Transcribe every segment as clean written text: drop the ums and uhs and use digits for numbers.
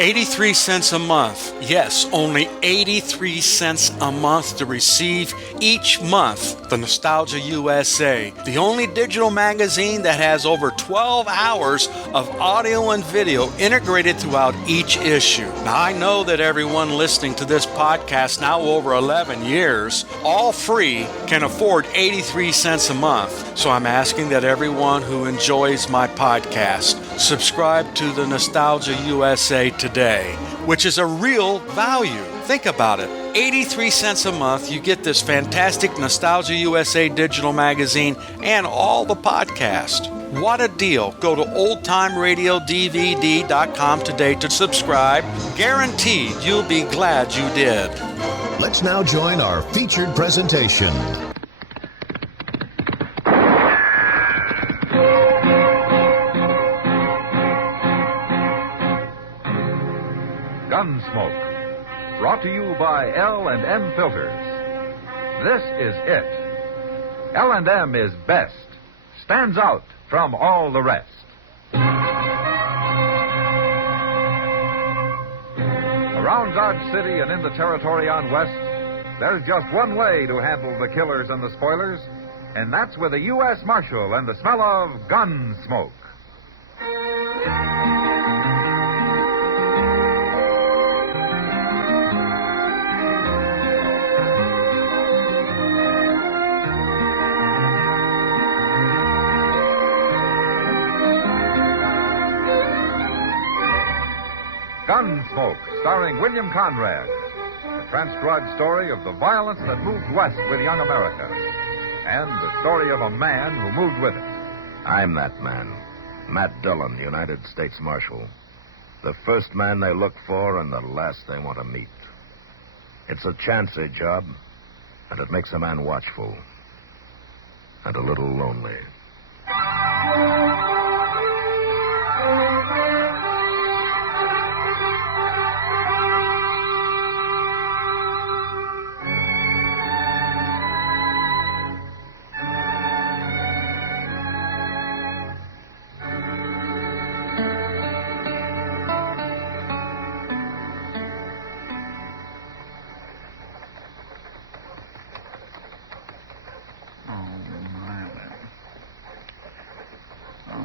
83 cents a month. Yes, only 83 cents a month to receive each month the Nostalgia USA, the only digital magazine that has over 12 hours of audio and video integrated throughout each issue. Now, I know that everyone listening to this podcast now over 11 years, all free, can afford 83 cents a month. So I'm asking that everyone who enjoys my podcast subscribe to the Nostalgia USA today, which is a real value. Think about it. 83 cents a month, you get this fantastic Nostalgia USA digital magazine and all the podcast. What a deal. Go to oldtimeradiodvd.com today to subscribe. Guaranteed you'll be glad you did. Let's now join our featured presentation. Gunsmoke, brought to you by L&M Filters. This is it. L&M is best, stands out from all the rest. Around Dodge City and in the territory on West, there's just one way to handle the killers and the spoilers, and that's with a U.S. Marshal and the smell of Gunsmoke. Gunsmoke, starring William Conrad. The transcribed story of the violence that moved west with young America. And the story of a man who moved with it. I'm that man. Matt Dillon, United States Marshal. The first man they look for and the last they want to meet. It's a chancy job, and it makes a man watchful. And a little lonely.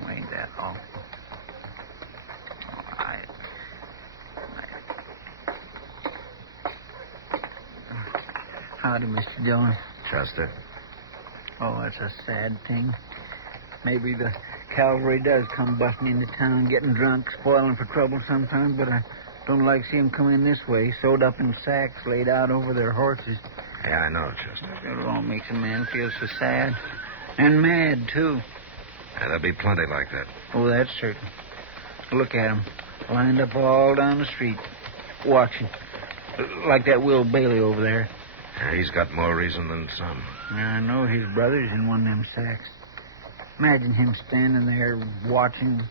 Ain't that awful? All right. Howdy, Mr. Dillon. Chester? Oh, that's a sad thing. Maybe the cavalry does come busting into town, getting drunk, spoiling for trouble sometimes, but I don't like to see them come in this way, sewed up in sacks, laid out over their horses. Yeah, I know, Chester. It all makes a man feel so sad. And mad, too. Yeah, there'll be plenty like that. Oh, that's certain. Look at 'em, lined up all down the street, watching. Like that Will Bailey over there. Yeah, he's got more reason than some. I know his brother's in one of them sacks. Imagine him standing there watching,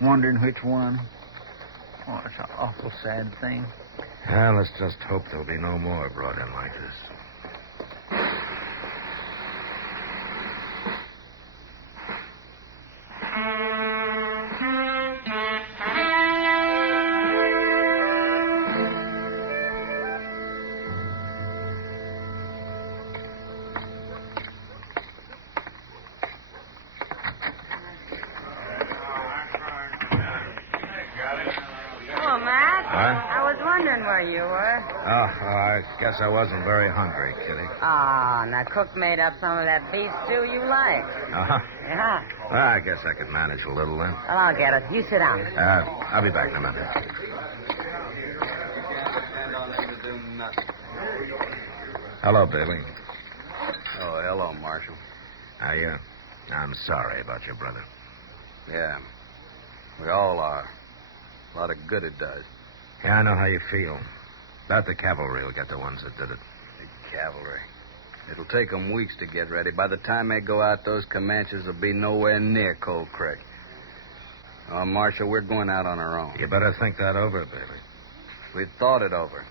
wondering which one. Oh, it's an awful sad thing. Yeah, let's just hope there'll be no more brought in like this. I guess I wasn't very hungry, Kitty. Ah, now Cook made up some of that beef stew you like. Uh-huh. Yeah. Well, I guess I could manage a little then. Well, I'll get it. You sit down. I'll be back in a minute. Hello, Bailey. Oh, hello, Marshal. I'm sorry about your brother. Yeah. We all are. A lot of good it does. Yeah, I know how you feel. Bet the cavalry will get the ones that did it. The cavalry. It'll take them weeks to get ready. By the time they go out, those Comanches will be nowhere near Cold Creek. Oh, Marshal, we're going out on our own. You better think that over, Bailey. We've thought it over.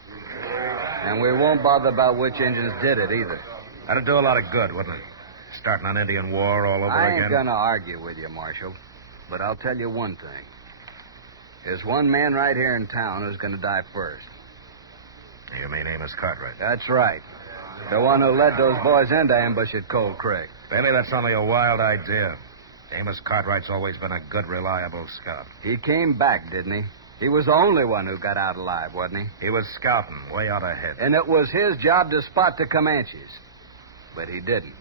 And we won't bother about which Indians did it, either. That'd do a lot of good, wouldn't it? Starting an Indian war all over I again. ain't gonna argue with you, Marshal. But I'll tell you one thing. There's one man right here in town who's going to die first. You mean Amos Cartwright? That's right. The one who led those boys into ambush at Cold Creek. Bailey, that's only a wild idea. Amos Cartwright's always been a good, reliable scout. He came back, didn't he? He was the only one who got out alive, wasn't he? He was scouting way out ahead. And it was his job to spot the Comanches. But he didn't.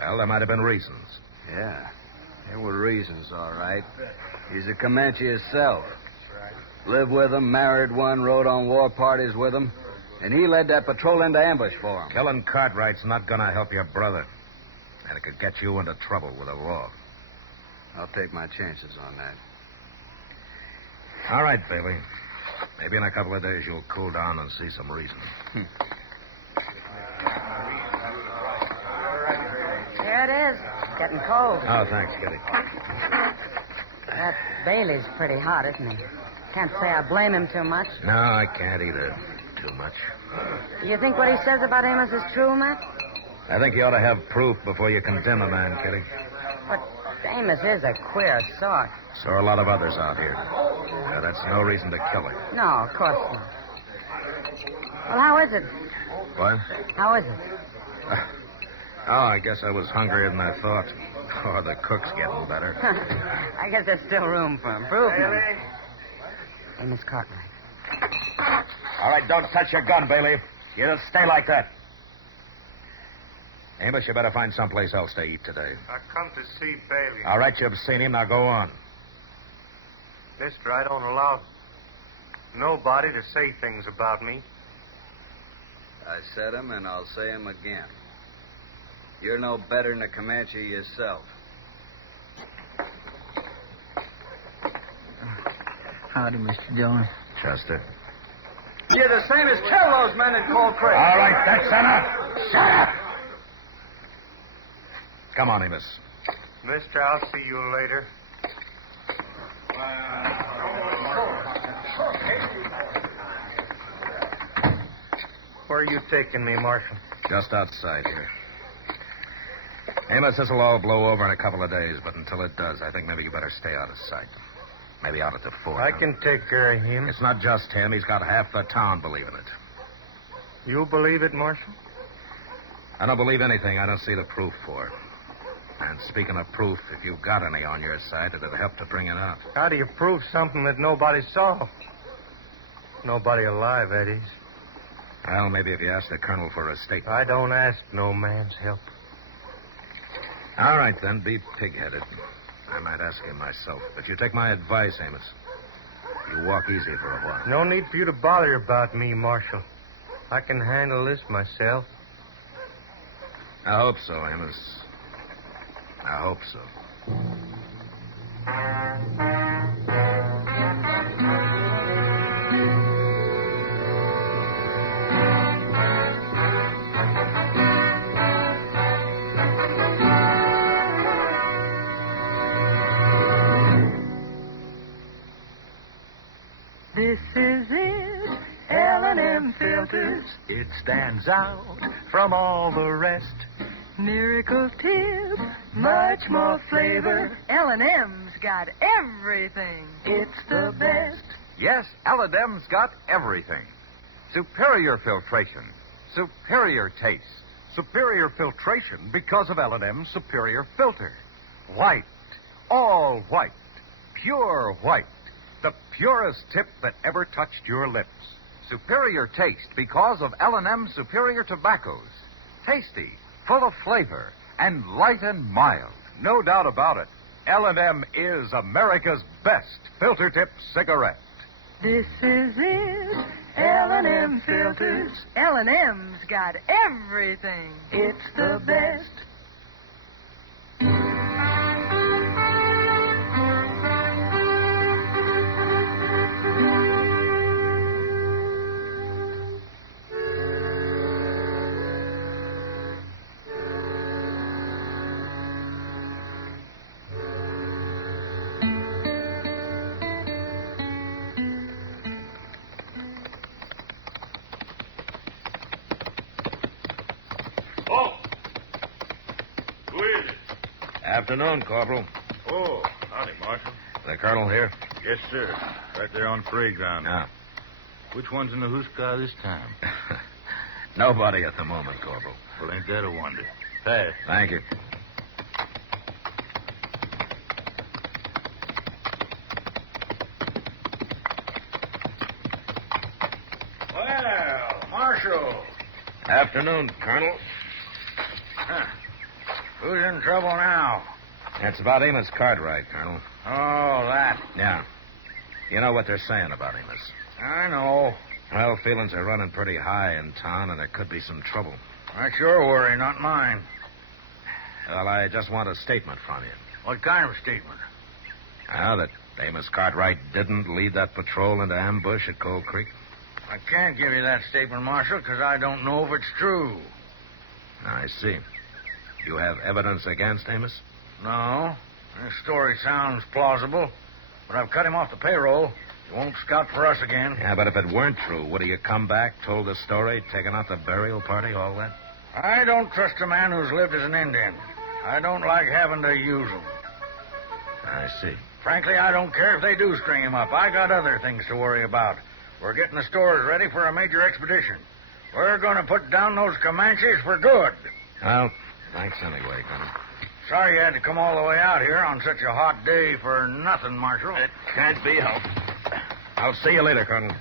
Well, there might have been reasons. Yeah, there were reasons, all right. He's a Comanche himself. Lived with them, married one, rode on war parties with them. And he led that patrol into ambush for him. Killing Cartwright's not going to help your brother. And it could get you into trouble with the law. I'll take my chances on that. All right, Bailey. Maybe in a couple of days you'll cool down and see some reason. Here it is. Getting cold. Oh, thanks, Kitty. That Bailey's pretty hot, isn't he? Can't say I blame him too much. No, I can't either. Too much. Do you think what he says about Amos is true, Matt? I think you ought to have proof before you condemn a man, Kitty. But Amos is a queer sort. So are a lot of others out here. That's no reason to kill him. No, of course not. Well, how is it? What? How is it? Oh, I guess I was hungrier than I thought. Oh, the cook's getting better. I guess there's still room for improvement. Amos Cartwright. All right, don't touch your gun, Bailey. You just stay like that. Amos, you better find someplace else to eat today. I come to see Bailey. All right, you've seen him. Now go on. Mister, I don't allow nobody to say things about me. I said 'em, and I'll say 'em again. You're no better than a Comanche yourself. Howdy, Mr. Jones. Chester. You're the same as kill those men at Cold Creek. All right, that's enough. Shut up. Come on, Amos. Mister, I'll see you later. Where are you taking me, Marshal? Just outside here. Amos, this'll all blow over in a couple of days, but until it does, I think maybe you better stay out of sight. Maybe out at the fort. I can take care of him. It's not just him. He's got half the town believing it. You believe it, Marshal? I don't believe anything I don't see the proof for. And speaking of proof, if you've got any on your side, it'd help to bring it out. How do you prove something that nobody saw? Nobody alive, that is. Well, maybe if you ask the colonel for a statement. I don't ask no man's help. All right, then, be pig-headed. I might ask him myself. But you take my advice, Amos. You walk easy for a while. No need for you to bother about me, Marshal. I can handle this myself. I hope so, Amos. I hope so. This is it, L&M Filters. It stands out from all the rest. Miracle tip, much more flavor. L&M's got everything. It's the best. Yes, L&M's got everything. Superior filtration, superior taste, superior filtration because of L&M's superior filter. White, all white, pure white, the purest tip that ever touched your lips. Superior taste because of L&M superior tobaccos. Tasty, full of flavor, and light and mild. No doubt about it. L&M is America's best filter tip cigarette. This is it, L&M Filters. L&M's got everything. It's the best. Afternoon, Corporal. Oh, howdy, Marshal. The colonel here? Yes, sir. Right there on parade ground. Yeah. Which one's in the hoosecar this time? Nobody at the moment, Corporal. Well, ain't that a wonder? Pass. Thank you. Well, Marshal. Afternoon, Colonel. Huh. Who's in trouble now? It's about Amos Cartwright, Colonel. Oh, that. Yeah. You know what they're saying about Amos. I know. Well, feelings are running pretty high in town, and there could be some trouble. That's your worry, not mine. Well, I just want a statement from you. What kind of a statement? That Amos Cartwright didn't lead that patrol into ambush at Cold Creek. I can't give you that statement, Marshal, because I don't know if it's true. I see. You have evidence against Amos? No. This story sounds plausible, but I've cut him off the payroll. He won't scout for us again. Yeah, but if it weren't true, would he have come back, told the story, taken out the burial party, all that? I don't trust a man who's lived as an Indian. I don't like having to use him. I see. Frankly, I don't care if they do string him up. I got other things to worry about. We're getting the stores ready for a major expedition. We're going to put down those Comanches for good. Well, thanks anyway, Colonel. Sorry you had to come all the way out here on such a hot day for nothing, Marshal. It can't be helped. I'll see you later, Colonel.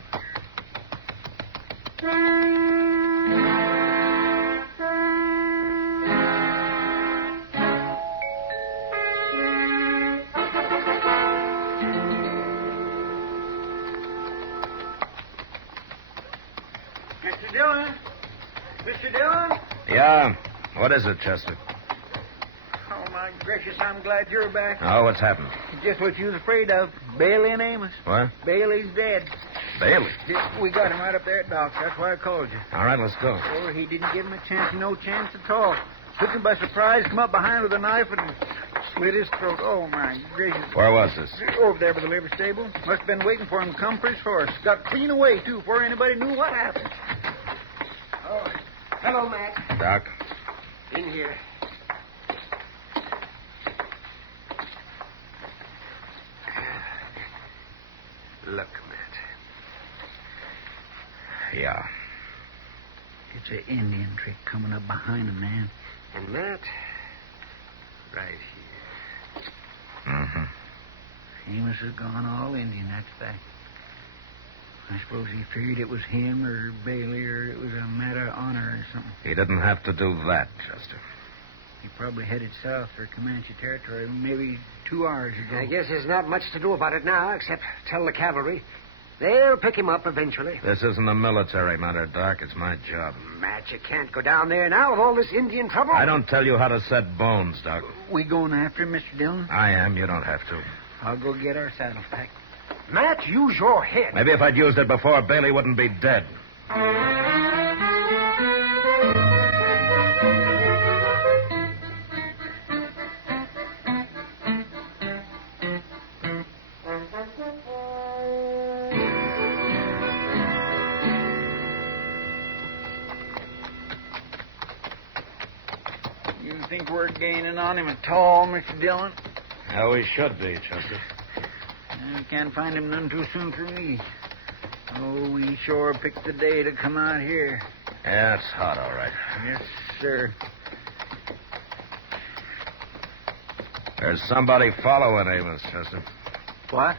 Mr. Dillon? Mr. Dillon? Yeah? What is it, Chester? Oh, my gracious, I'm glad you're back. Oh, what's happened? Just what you was afraid of. Bailey and Amos. What? Bailey's dead. Bailey? We got him right up there at Doc's. That's why I called you. All right, let's go. Oh, he didn't give him a chance, no chance at all. Took him by surprise, come up behind with a knife, and slit his throat. Oh, my gracious. Where was this? Over there by the livery stable. Must have been waiting for him to come for his horse. Got clean away, too, before anybody knew what happened. Oh, hello, Matt. Doc. In here. Look, Matt. Yeah. It's an Indian trick coming up behind him, man. And Matt, right here. Mm-hmm. Amos has gone all Indian, that's fact. I suppose he figured it was him or Bailey or it was a matter of honor or something. He didn't have to do that, Chester. He probably headed south for Comanche territory maybe 2 hours ago. I guess there's not much to do about it now, except tell the cavalry. They'll pick him up eventually. This isn't a military matter, Doc. It's my job. Matt, you can't go down there now with all this Indian trouble. I don't tell you how to set bones, Doc. We going after him, Mr. Dillon? I am. You don't have to. I'll go get our saddle pack. Matt, use your head. Maybe if I'd used it before, Bailey wouldn't be dead. You think we're gaining on him at all, Mr. Dillon? Yeah, we should be, Chester. I can't find him none too soon for me. Oh, we sure picked the day to come out here. Yeah, it's hot, all right. Yes, sir. There's somebody following Amos, Chester. What?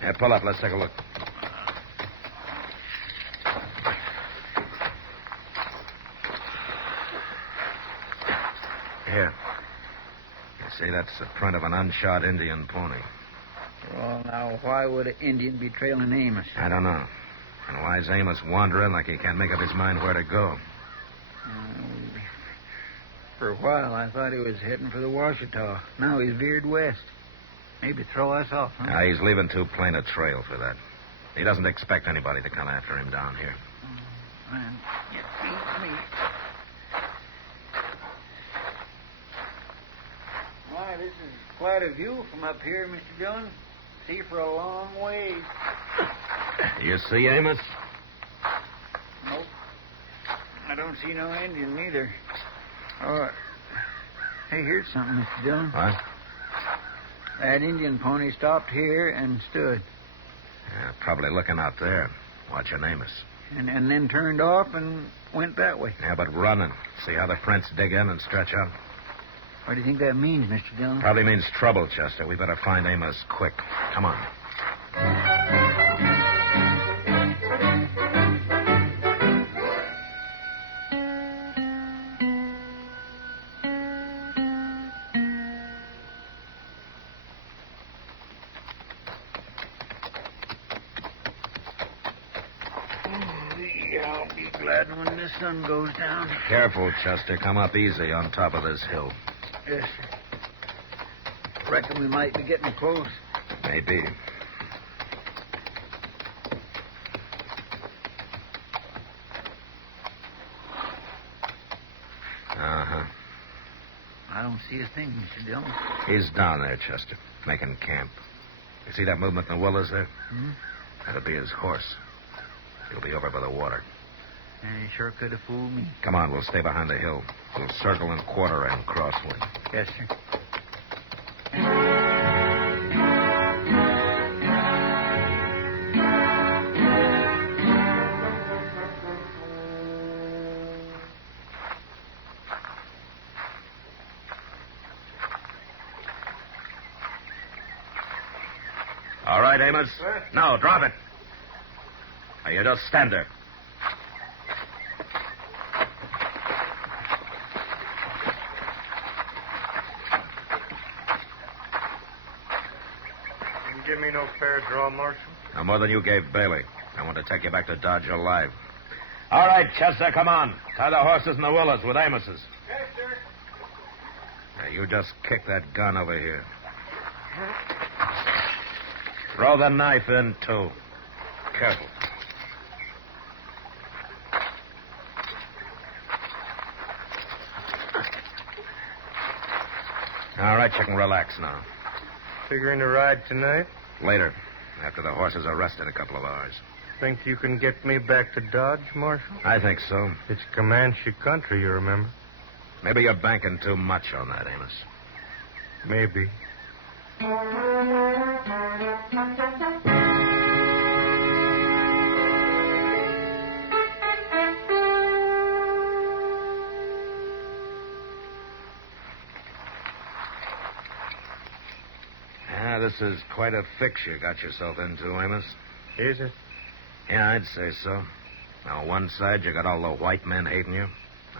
Yeah, pull up. Let's take a look. Here. You see, that's the print of an unshod Indian pony. Well, now, why would an Indian be trailing Amos? I don't know. And why is Amos wandering like he can't make up his mind where to go? For a while, I thought he was heading for the Washita. Now he's veered west. Maybe throw us off, huh? Now, he's leaving too plain a trail for that. He doesn't expect anybody to come after him down here. Man, you beat me. Why, this is quite a view from up here, Mr. Dillon. See for a long way. You see Amos? Nope. I don't see no Indian neither. Oh, hey, here's something, Mr. Dillon. What? That Indian pony stopped here and stood. Yeah, probably looking out there, watching Amos. And then turned off and went that way. Yeah, but running. See how the prints dig in and stretch out? What do you think that means, Mr. Dillon? Probably means trouble, Chester. We better find Amos quick. Come on. I'll be glad when the sun goes down. Careful, Chester. Come up easy on top of this hill. Yes, sir. Reckon we might be getting close. Maybe. Uh-huh. I don't see a thing, Mr. Dillon. He's down there, Chester, making camp. You see that movement in the willows there? Hmm? That'll be his horse. He'll be over by the water. And he sure could have fooled me. Come on, we'll stay behind the hill. We'll circle and quarter and crossway. Yes, sir. All right, Amos. No, drop it. Now, you just stand there. You give me no fair draw, Marshal. No more than you gave Bailey. I want to take you back to Dodge alive. All right, Chester, come on. Tie the horses in the willows with Amos's. Yes, sir. Now, you just kick that gun over here. Throw the knife in, too. Careful. All right, you can relax now. Figuring to ride tonight? Later, after the horses are rested a couple of hours. Think you can get me back to Dodge, Marshal? I think so. It's Comanche country, you remember. Maybe you're banking too much on that, Amos. Maybe. Yeah, this is quite a fix you got yourself into, Amos. Is it? Yeah, I'd say so. On one side, you got all the white men hating you.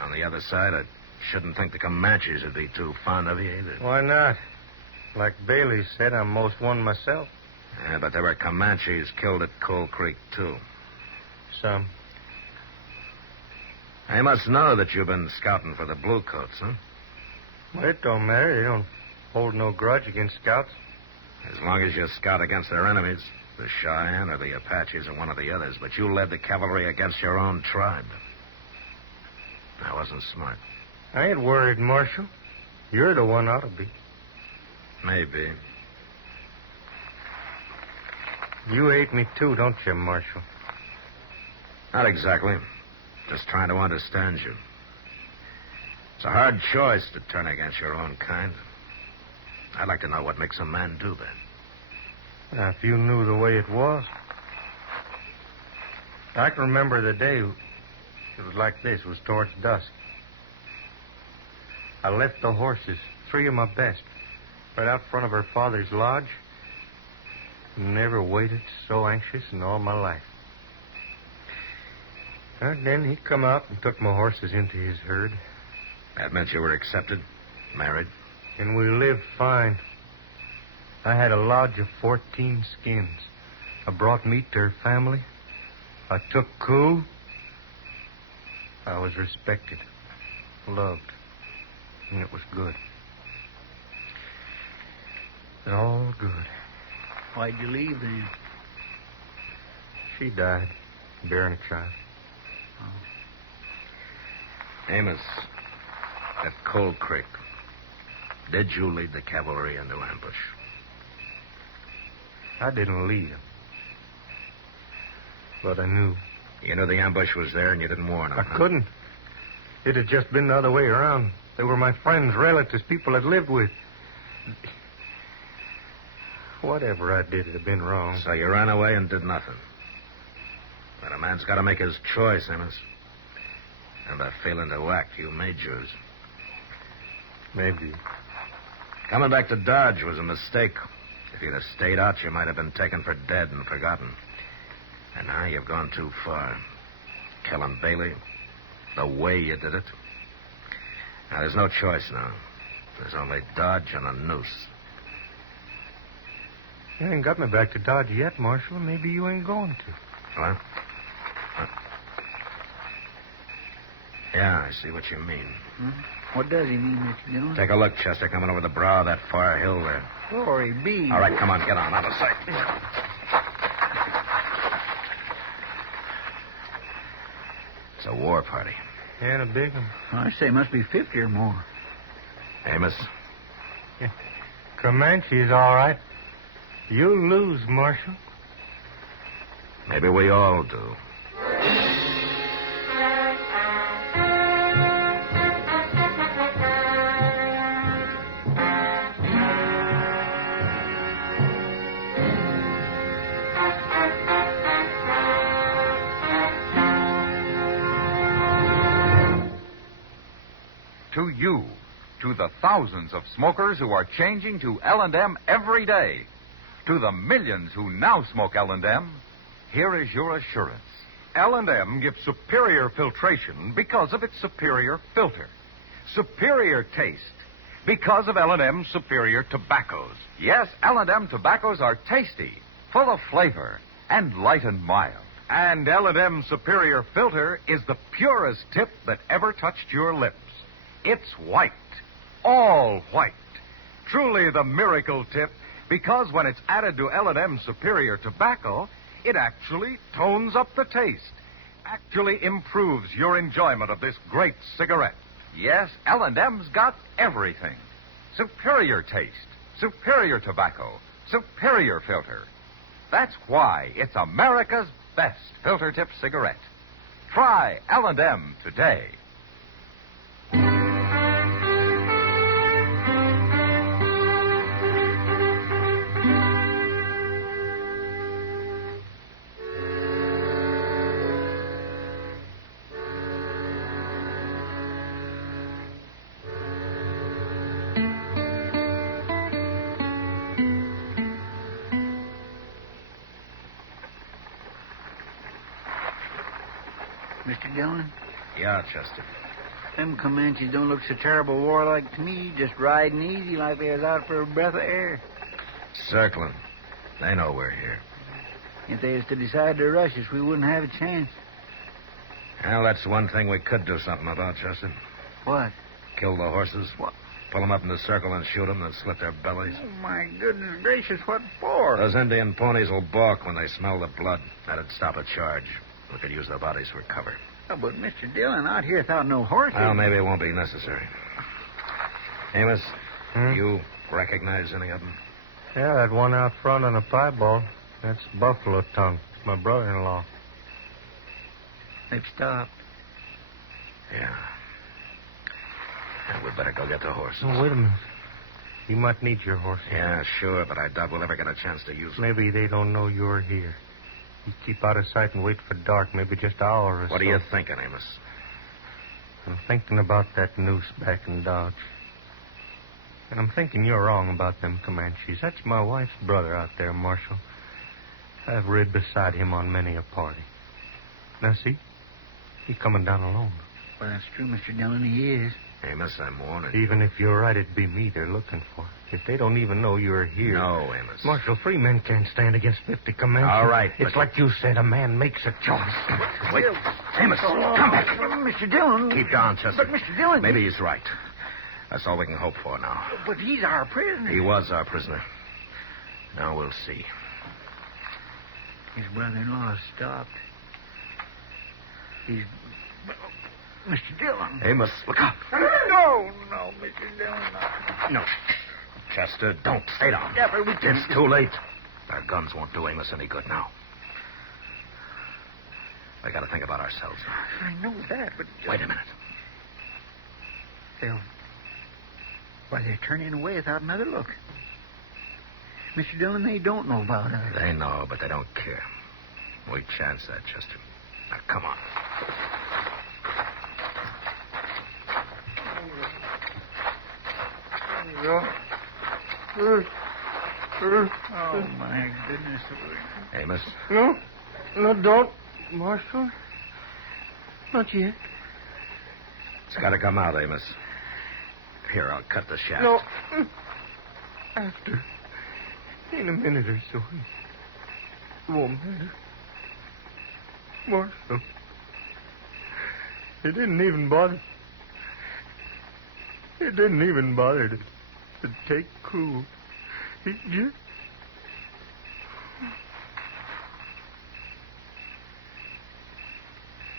On the other side, I shouldn't think the Comanches would be too fond of you either. Why not? Like Bailey said, I'm most one myself. Yeah, but there were Comanches killed at Coal Creek, too. Some. I must know that you've been scouting for the Bluecoats, huh? Well, it don't matter. They don't hold no grudge against scouts. As long as you scout against their enemies, the Cheyenne or the Apaches or one of the others, but you led the cavalry against your own tribe. That wasn't smart. I ain't worried, Marshal. You're the one ought to be. Maybe. You hate me too, don't you, Marshal? Not exactly. Just trying to understand you. It's a hard choice to turn against your own kind. I'd like to know what makes a man do that. Now, if you knew the way it was. I can remember the day it was like this. It was towards dusk. I left the horses, 3 of my best, right out front of her father's lodge. Never waited so anxious in all my life. And then he come out and took my horses into his herd. That meant you were accepted, married. And we lived fine. I had a lodge of 14 skins. I brought meat to her family. I took coup. I was respected, loved, and it was good. All good. Why'd you leave then? She died, bearing a child. Amos, at Coal Creek, did you lead the cavalry into ambush? I didn't lead them. But I knew. You knew the ambush was there and you didn't warn them. I couldn't. It had just been the other way around. They were my friends, relatives, people I'd lived with. Whatever I did, it'd have been wrong. So you ran away and did nothing. But a man's got to make his choice, Amos. And that failing to act, you made yours. Maybe. Coming back to Dodge was a mistake. If you'd have stayed out, you might have been taken for dead and forgotten. And now you've gone too far. Killing Bailey, the way you did it. Now, there's no choice now. There's only Dodge and a noose. You ain't got me back to Dodge yet, Marshal. Maybe you ain't going to. What? Yeah, I see what you mean. What does he mean, Mr. Dillon? Take a look, Chester, coming over the brow of that far hill there. Glory be. All right, come on, get on, out of sight. It's a war party. And a big one. I say must be 50 or more. Amos? Yeah. Comanche's all right. You'll lose, Marshal. Maybe we all do. To you, to the thousands of smokers who are changing to L&M every day, to the millions who now smoke L&M, here is your assurance. L&M gives superior filtration because of its superior filter. Superior taste because of L&M's superior tobaccos. Yes, L&M tobaccos are tasty, full of flavor, and light and mild. And L&M superior filter is the purest tip that ever touched your lips. It's white, all white. Truly the miracle tip, because when it's added to L&M superior tobacco, it actually tones up the taste, actually improves your enjoyment of this great cigarette. Yes, L&M's got everything. Superior taste, superior tobacco, superior filter. That's why it's America's best filter tip cigarette. Try L&M today. Mr. Dillon? Yeah, Chester. Them Comanches don't look so terrible warlike to me, just riding easy like they was out for a breath of air. Circling. They know we're here. If they was to decide to rush us, we wouldn't have a chance. Well, that's one thing we could do something about, Chester. What? Kill the horses. What? Pull them up in the circle and shoot them, then slit their bellies. Oh, my goodness gracious, what for? Those Indian ponies will balk when they smell the blood. That'd stop a charge. We could use their bodies for cover. Oh, but Mr. Dillon, out here without no horses. Well, maybe it won't be necessary. Amos, you recognize any of them? Yeah, that one out front on a piebald. That's Buffalo Tongue. My brother-in-law. They've stopped. Yeah. We'd better go get the horses. Oh, wait a minute. You might need your horse. Yeah, sure, but I doubt we'll ever get a chance to use them. Maybe they don't know you're here. You keep out of sight and wait for dark, maybe just an hour or so. What are you thinking, Amos? I'm thinking about that noose back in Dodge. And I'm thinking you're wrong about them Comanches. That's my wife's brother out there, Marshal. I've rid beside him on many a party. Now, see? He's coming down alone. Well, that's true, Mr. Dillon, he is. Amos, I'm warning. Even if you're right, it'd be me they're looking for. If they don't even know you're here. No, Amos. Marshal, 3 men can't stand against 50 Comanches. All right. It's like you said, a man makes a choice. Wait. Amos, come back. Mr. Dillon. Keep down, Chester. But, Mr. Dillon. Maybe he's right. That's all we can hope for now. But he's our prisoner. He was our prisoner. Now we'll see. His brother-in-law has stopped. He's... Mr. Dillon. Amos, look out. No, Mr. Dillon. No. Chester, don't. Stay down. Yeah, but we can... It's too late. Our guns won't do Amos any good now. We got to think about ourselves. I know that, but... Wait a minute. They're turning away without another look. Mr. Dillon, they don't know about us. They know, but they don't care. We chance that, Chester. Now, come on. Oh, my goodness. Amos? No, don't, Marshal. Not yet. It's got to come out, Amos. Here, I'll cut the shaft. No. After. In a minute or so. It won't matter. Marshal. It didn't even bother. It didn't even bother to take cool. He just...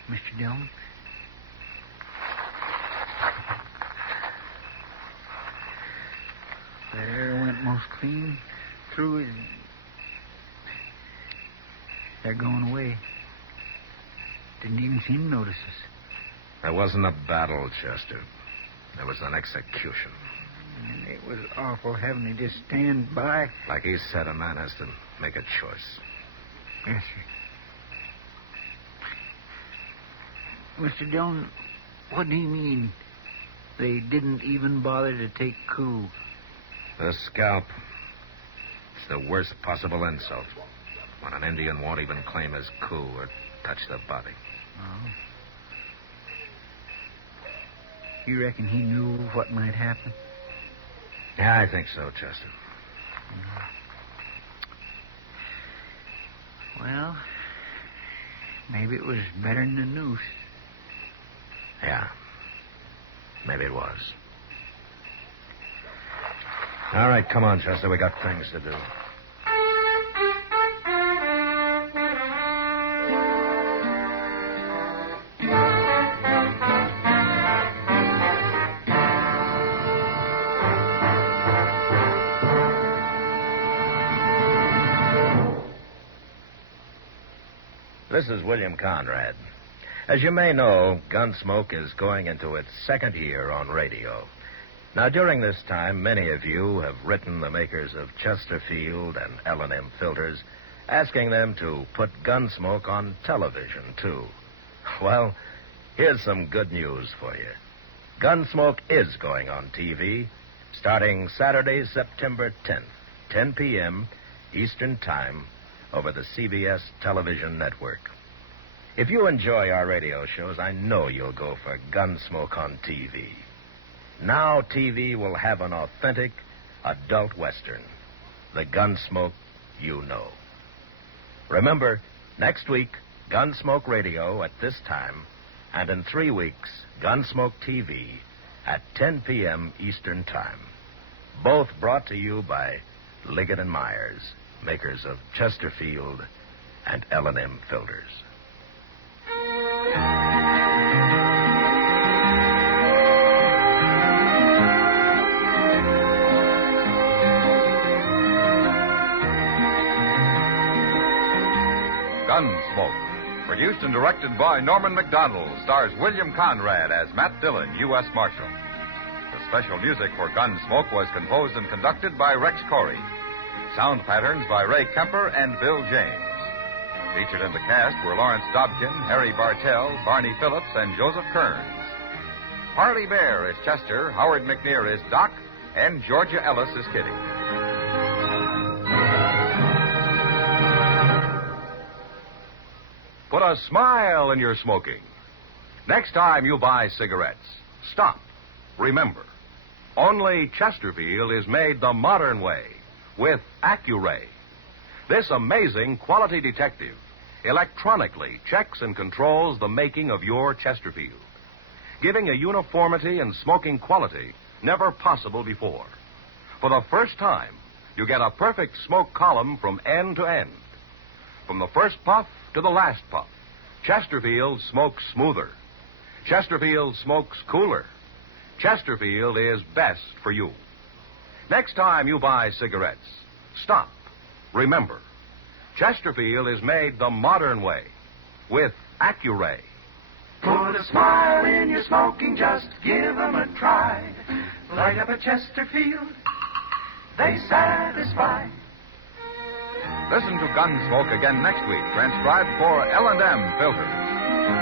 Mr. Dillon? There went most clean through his... They're going away. Didn't even seem to notice us. There wasn't a battle, Chester. There was an execution. And it was awful having to just stand by. Like he said, a man has to make a choice. Yes, sir. Mr. Dillon, what do you mean they didn't even bother to take coup? The scalp. It's the worst possible insult. When an Indian won't even claim his coup or touch the body. Oh. You reckon he knew what might happen? Yeah, I think so, Chester. Well, maybe it was better than the noose. Yeah. Maybe it was. All right, come on, Chester. We got things to do. This is William Conrad. As you may know, Gunsmoke is going into its second year on radio. Now, during this time, many of you have written the makers of Chesterfield and L&M filters, asking them to put Gunsmoke on television, too. Well, here's some good news for you. Gunsmoke is going on TV, starting Saturday, September 10th, 10 p.m. Eastern Time, over the CBS television network. If you enjoy our radio shows, I know you'll go for Gunsmoke on TV. Now TV will have an authentic adult Western, the Gunsmoke you know. Remember, next week, Gunsmoke Radio at this time, and in 3 weeks, Gunsmoke TV at 10 p.m. Eastern Time. Both brought to you by Liggett & Myers, makers of Chesterfield and L&M filters. Gunsmoke, produced and directed by Norman McDonald, stars William Conrad as Matt Dillon, U.S. Marshal. The special music for Gunsmoke was composed and conducted by Rex Corey. Sound patterns by Ray Kemper and Bill James. Featured in the cast were Lawrence Dobkin, Harry Bartell, Barney Phillips, and Joseph Kearns. Harley Bear is Chester, Howard McNear is Doc, and Georgia Ellis is Kitty. Put a smile in your smoking. Next time you buy cigarettes, stop. Remember, only Chesterfield is made the modern way, with Accuray. This amazing quality detective electronically checks and controls the making of your Chesterfield, giving a uniformity and smoking quality never possible before. For the first time, you get a perfect smoke column from end to end. From the first puff to the last puff, Chesterfield smokes smoother. Chesterfield smokes cooler. Chesterfield is best for you. Next time you buy cigarettes, stop. Remember, Chesterfield is made the modern way, with Accuray. Put a smile in your smoking, just give 'em a try. Light up a Chesterfield, they satisfy. Listen to Gunsmoke again next week, transcribed for L&M Filters.